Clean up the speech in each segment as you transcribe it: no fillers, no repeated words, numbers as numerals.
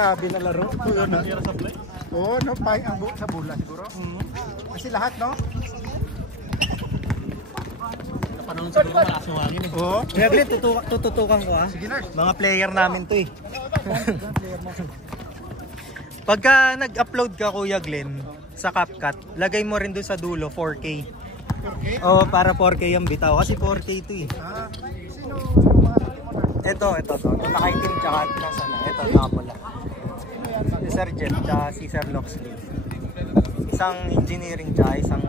Grabe na laro. Natira sa play? Oo, no, ang sa bola siguro. Kasi lahat, no? Napanahon siguro malakas yung hangin eh. Oo. Kuya Glenn, tututukan ko Sige, Nars. Mga player namin to eh. Pagka nag-upload ka Kuya Glenn sa CapCut, lagay mo rin doon sa dulo 4K. 4K? Oo, para 4K ang bitaw. Kasi 4K to eh. Sino yung mga natin mo na? Ito. Nakaitim tsaka nasa na. Ito, nakapula. Si Sir Jeff tsaka si Sir Loxley. Isang engineering tsaka isang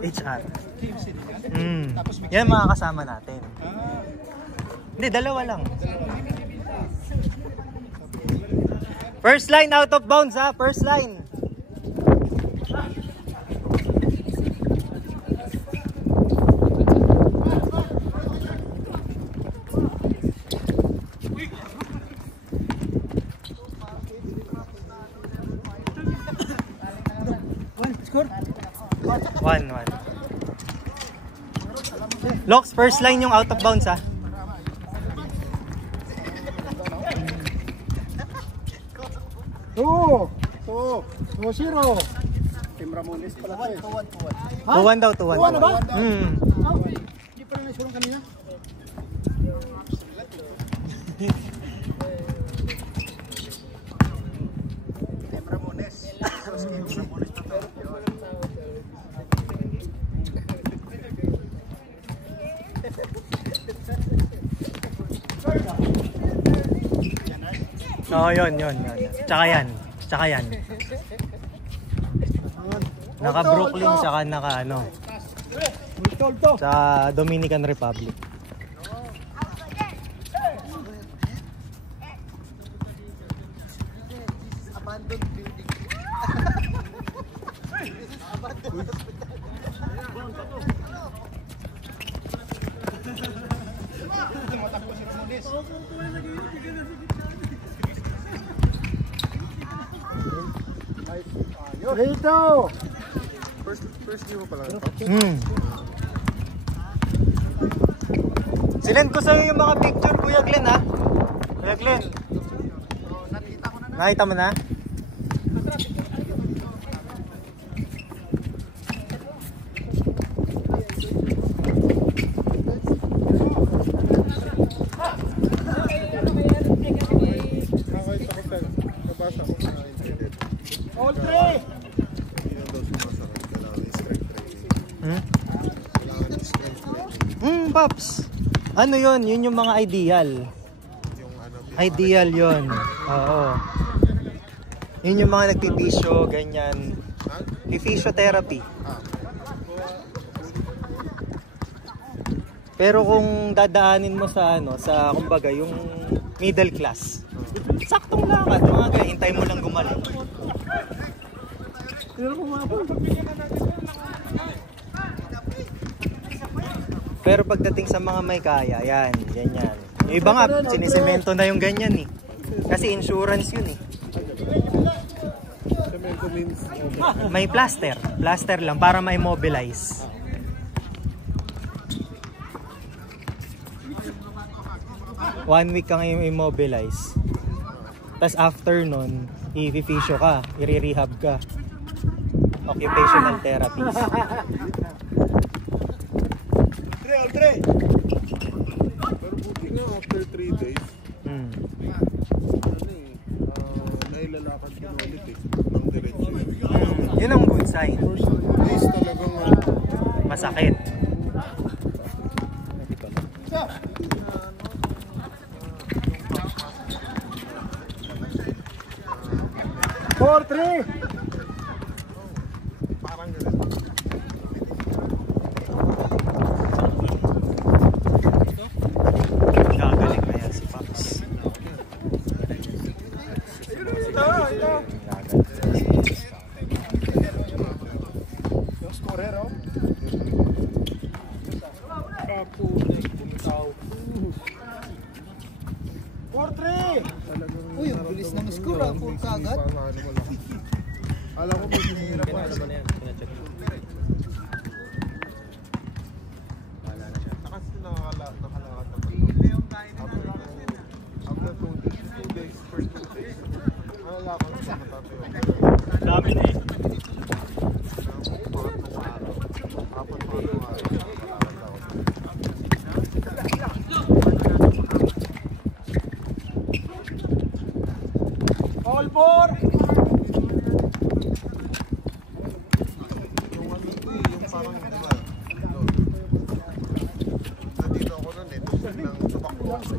HR. Yan mga kasama natin. Hindi, dalawa lang. First line out of bounds ha. First line. Score? 1-1. Lox, first line yung out of bounds ha. Two. 2-0. Team Ramones pala ito eh. 2-1 daw, 2-1. 2-1 na ba? Hindi pa rin naisurong kanina. Team Ramones. Team Ramones na to. Oo, yun. Tsaka yan. Naka Brooklyn, tsaka naka ano. Sa Dominican Republic. Abandoned building. Tumatakbo si Ramones. Rito! First game mo pala. Sinend ko sa'yo yung mga picture, Kuya Glenn ha. Kuya Glenn. Nakita ko na. Nakita mo na? All three! Paps. Ano yun? Yun yung mga ideal. Ideal yun. Oo. Yun yung mga nagpipisyo, ganyan. Physiotherapy. Pero kung dadaanin mo sa ano, sa kumbaga yung middle class, saktong lakad, mga ganyan, hintay mo lang gumaling. Pero pagdating sa mga may kaya, yan, ganyan. Yung iba nga, sinisemento na yung ganyan eh. Kasi insurance yun eh. May plaster lang para ma-immobilize. One week kang immobilize. Tapos after nun, i-physio ka, i-rehab ka. Occupational therapist. Tre. Pero buti nga after 3 days, nailalakad ko ulit eh, ng diretso. Yun ang good sign. First days talagang Masakit. Four, three! parang ganun. Gagaling na yan si Paps. Yung scorer, oh. Four, three! Uy, ang bilis ng score ah, full kagad. Alam ko may hinihirap pa. Kasi nakalakad na. After 2 days, first 2 days. parang nandito ako nun eh. Nang tumakbo ako.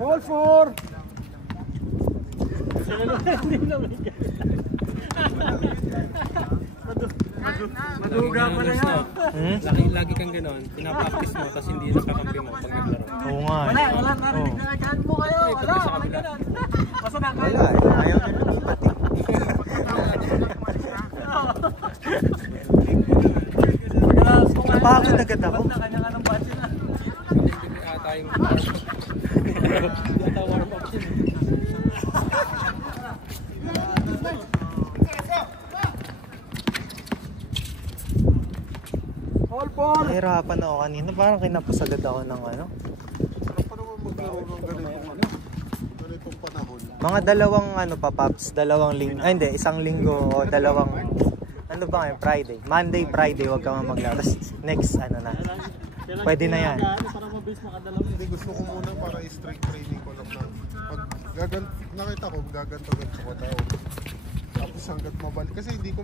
Ball 4. Maduga pala yan. Lagi kang gano'n, pinapractice mo, tapos hindi nakakampi mo pag naglaro. Oo nga. Wala narinig mo kayo. Wala ganun. Basta na Wala, ayaw na lumipat eh. Napakagod agad ako. Hindi ata yung hindi ata warm up yun. Ball 4. Nahirapan ako kanina. Parang kinapos agad ako ng ano. Sarap pa naman maglaro ng ganitong panahon. Mga dalawang ano pa, Paps. Dalawang linggo. Ay, hindi. Isang linggo o dalawang... Ano ba ngayon? Friday. Monday, Friday. Huwag ka maglaro. Tapos next, ano na. Pwede na yan. Hindi, gusto ko muna para i-strength training ko lang na nakita ko, gaganto-ganto ko tao. Tapos hanggat mabalik. Kasi hindi ko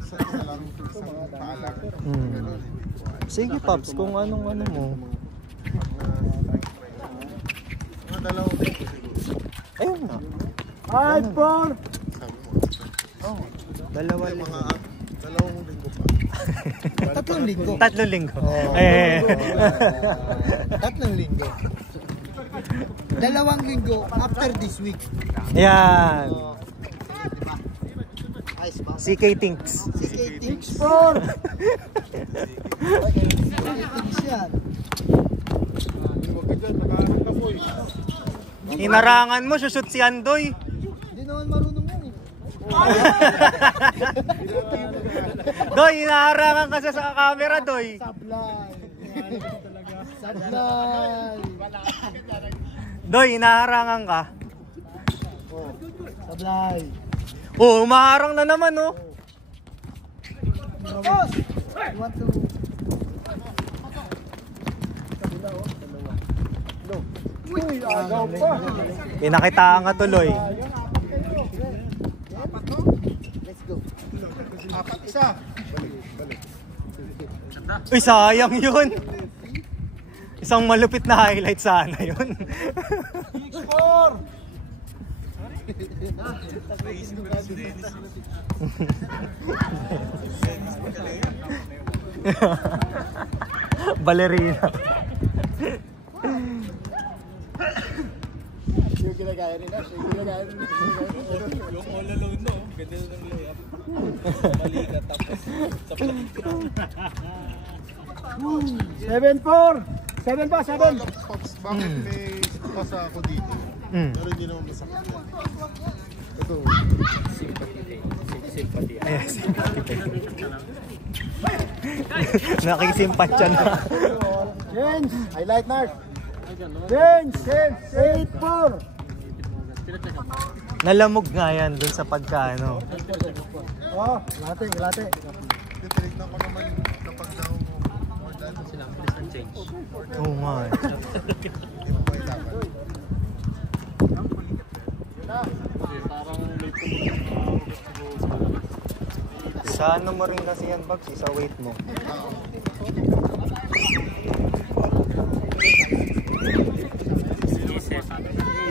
isang paalang. Ganun. Sige, Paps. Kung anong ano mo. Mga dalawang linggo siguro. Ayun na. 5-4. Sabi mo. Oh, dalawang Hindi, linggo. dalawang linggo pa. 3 linggo. 3 linggo. Oh. Eh. 3 linggo. 2 linggo after this week. Yan. Ayos ba? CK Tinks. CK Things. 4. Things yan. Huwag ka dyan, nakaharap ka po eh. Inarangan mo, sushoot si Andoy. Hindi naman marunong yan eh. Doy, inaharangan ka sa camera, Doy. Sablay. Sablay. Doy, inaharangan ka. Sablay. Oh, umaharang na naman, oh. Boss! You want to... Uy, agaw pa. Pinakitaan ka tuloy. Let's go. Apat isa. Uy, sayang yun. Isang malupit na highlight sana yun. 6-4. Ballerina. Yung ginagaya rin na. Yung ginagaya rin na. Yung all alone no, ganda ng layup. Mali ka tapos sa play. 7-4. 7 pa, 7. Pops, bakit may pasa ako dito? Pero hindi naman masakit. Ito. Sympathy. Ayan, nakisimpatya na. James. Highlight mark. James. 8-4. Nalamog nga yan dun sa pagkaano. Oh, late. Tinignan ko naman kapag daw more than Sinampilis ng change. Oo nga. hindi mo kayo dapat. Sa ano mo rin kasi yan, Babs? Sa weight mo.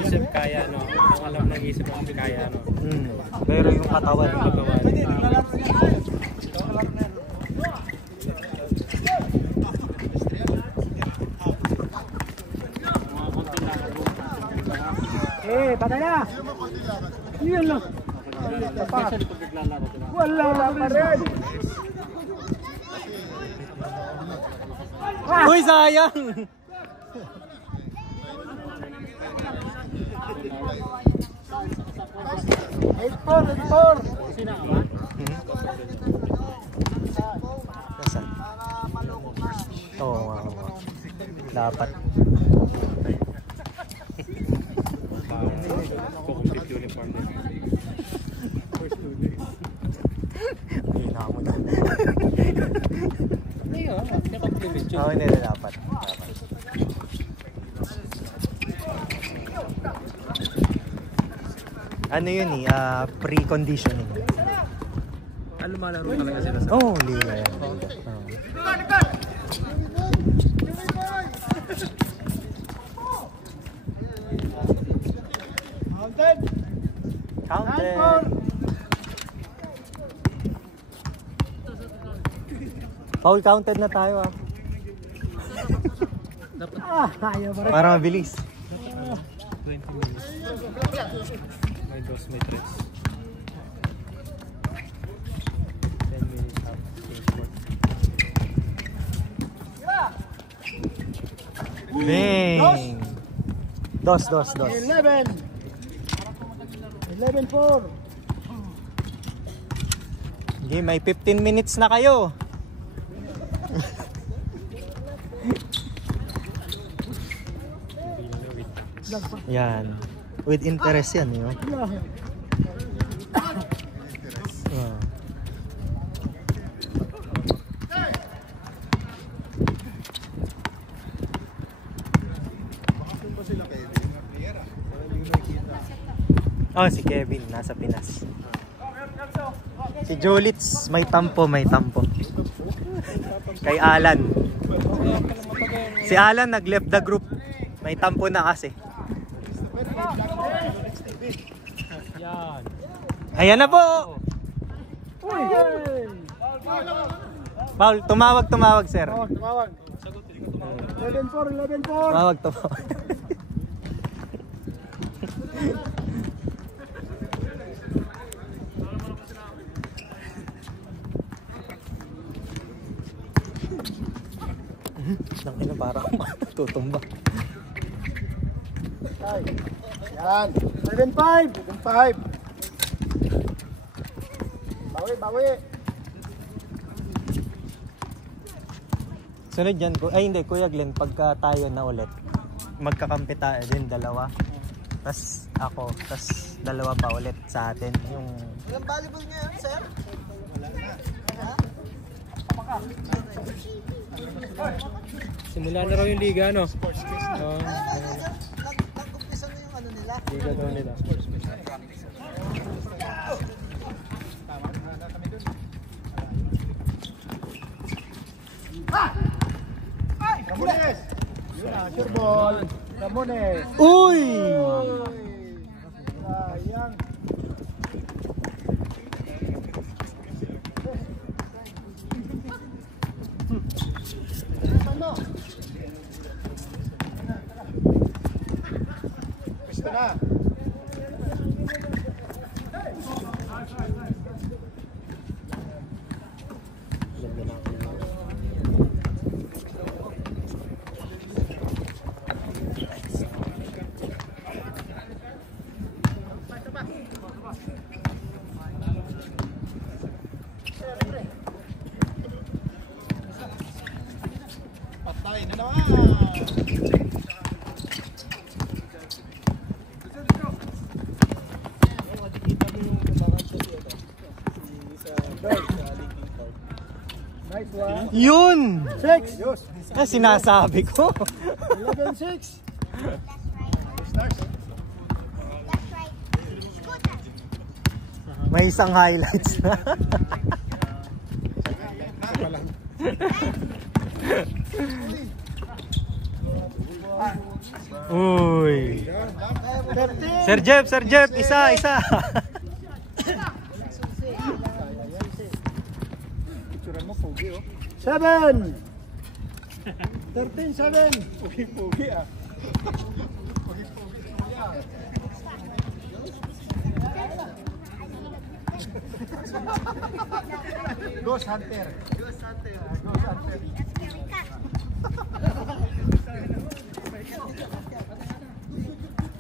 Isip kaya no. Ang alam ng isip ang kaya no. Pero yung katawan. Patay na. Yun lang. Wala pa rin. Uy, sayang! 8-4. Nasaan? Oo nga. Dapat. Complete uniform din. Ayun na mo na. Ayun, compliment yun. Oo, hindi na dapat. Ano yun eh, pre-conditioning. lumalaro talaga sila sa... Oo, liga yan. Counted. Counted. Foul counted na tayo ah. Ayaw ba rin. Para mabilis. 20 minutes. May dos, may threats. 10 minutes half. Bang! Dos. 11. 11-4. Sige, may 15 minutes na kayo. Yan. With interest yan, yun. Oh, si Kevin nasa Pinas. Si Jolitz may tampo. Kay Alan. Si Alan nag-left the group. May tampo na kasi. Yan. Ayan na po. Paul, tumawag sir. Tumawag. 11-4. Tumawag. Nang ina para akong tutumba. Yan. 7-5. Bawi. Sunod dyan, ay hindi, Kuya Glenn, pagka tayo na ulit, magkakampi tayo din, dalawa. Tas ako, tas dalawa pa ulit sa atin. Yung... Walang volleyball ngayon, sir? Simula na raw yung liga, no? Nag-umpisa na yung ano nila. Liga daw nila. Ramones. Yun na, sure ball. Ramones. Uy! Sayang. Gusto na. Patay na naman. Nice one. Yun! 6. Sinasabi ko. 11-6. May isang highlights na. Uy! 13. Sir Jeff, isa. 7. 13-7. Pugi ah. Ghost Hunter.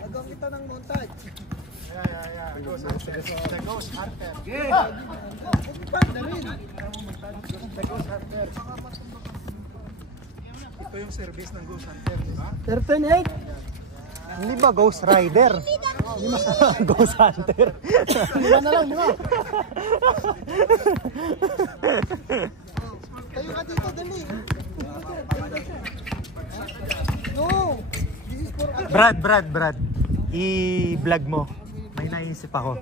Agaw kita ng montage. Yeah. Ghost Hunter. The Ghost Hunter. The Ghost Hunter. Ito yung service ng Ghost Hunter, di ba? 13-8. Hindi ba Ghost Rider? Ghost Hunter. Lima na lang, lima. Tayo ka dito, dali. No! This is for... Brad. I-vlog mo. May naisip ako.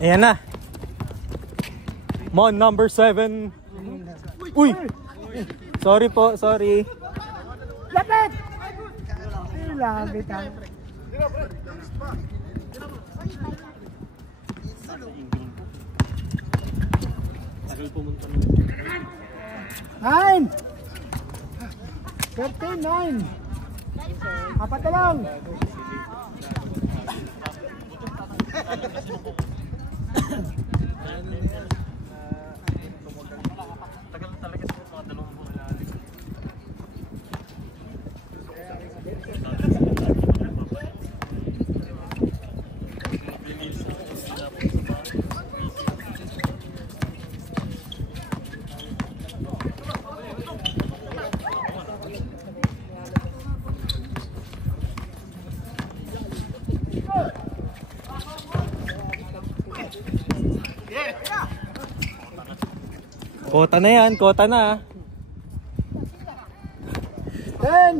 Ayan na. Mon number 7. Uy! Sorry po, sorry. Lapit! Lapit ha. Tagal pumunta nun. 9! 13, 9! Apat na lang! Tagal talaga sa mga 2 buwan. Kota na yan, kota na. 10!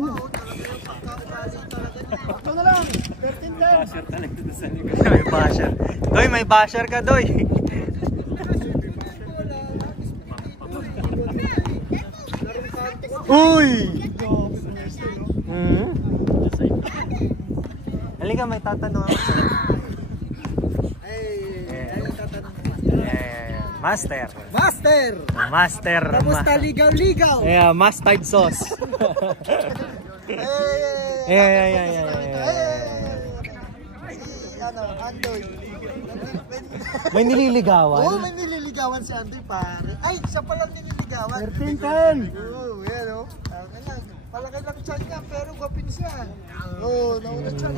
Ito na lang! 13, 10! Basher talaga doon sa likod. May basher. Doy, may basher ka, Doy. Uy! Halika, may tatanong ako sa'yo. Ayun tatanong ko. Master. Master! Master. Kamusta ligaw-ligaw? Yeah, mustard sauce. Yeah. Si Andoy. May nililigawan? Oo, may nililigawan si Andoy pare. Ay, siya pala nililigawan. 13, 10! Oo, yan o. Palaki lang siya niya, pero gwapin siya. Oo, nauna siya.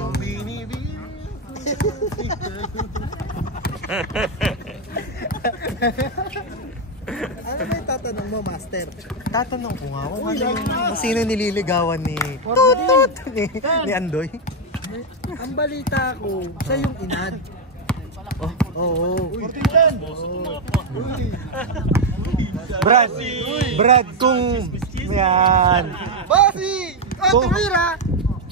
Ano ba yung tatanong mo, Master? Tatanong ko nga, kung sino nililigawan ni Tutut ni Andoy? Ang balita ko, siya yung inad. Oo. 14, 10! Brad, kung yan, Bobby! Kung- Tumira!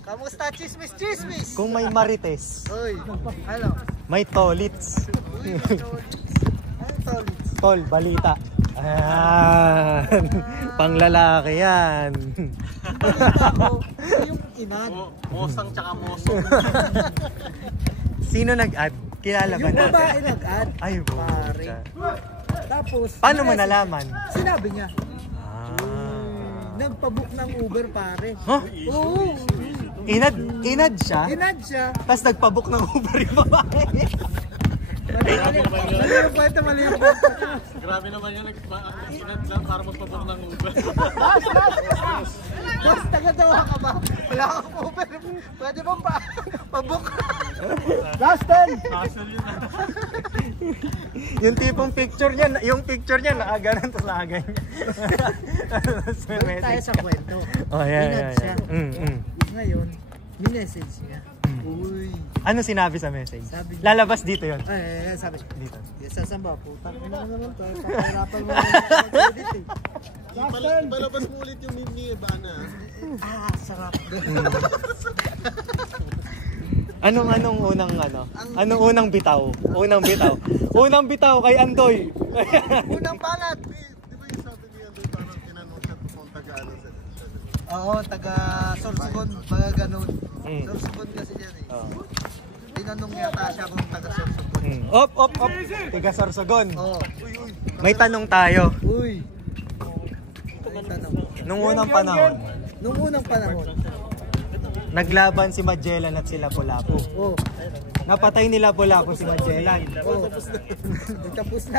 Kamusta, chismis? kung may marites, Uy, ano? may tolits. Uy, ano tolits? Tol, balita. Ayan. Panglalaki yan. Balita ko, siya yung inad. Mosang tsaka mosong. Sino nag-add? Kilala ba Yung natin? babae nag-add. Ay, Pare. puta. Tapos, Paano mo nalaman? sinabi niya, Ah. nagpabook ng Uber, pare. Huh? Oo. Inad siya? Inad siya. Tapos nagpabook ng Uber yung babae. Mali yung kwento. Grabe naman yun. Nagsinad lang para magpabok ng Uber. Boss, taga-dawa ka ba? Wala kang Uber. Pwede ba pabook? Last 10! Hassle yun. Yung tipong picture niya, nakaganan to sa agay niya. Balik tayo sa kwento. Oh, yeah. Inad siya. Ngayon, minessage niya. Uy. Ano sinabi sa message? Sabi niya- Lalabas dito yon. Ay, sabi. Dito. Saan ba? Putang ina naman to. Papahirapan mo mag-edit eh. Palabas mo ulit yung meme ni Ivana. Ah, sarap. Anong unang bitaw? Unang bitaw kay Andoy. Unang balat. Di ba yung sabi niya doon parang tinanong siya kung taga-ano siya? Oo, taga Sorsogon, mga ganun. Mm. Sorsogon kasi yan eh. Oh. Tinanong yata siya kung taga Sorsogon. Op. Tiga Sorsogon. Oo. May tanong tayo. Uy. May tanong. Nung unang panahon, Nung unang panahon. naglaban si Magellan at si Lapu-Lapu. Oo. Napatay ni Lapu-Lapu si Magellan. Oo. Tapos na.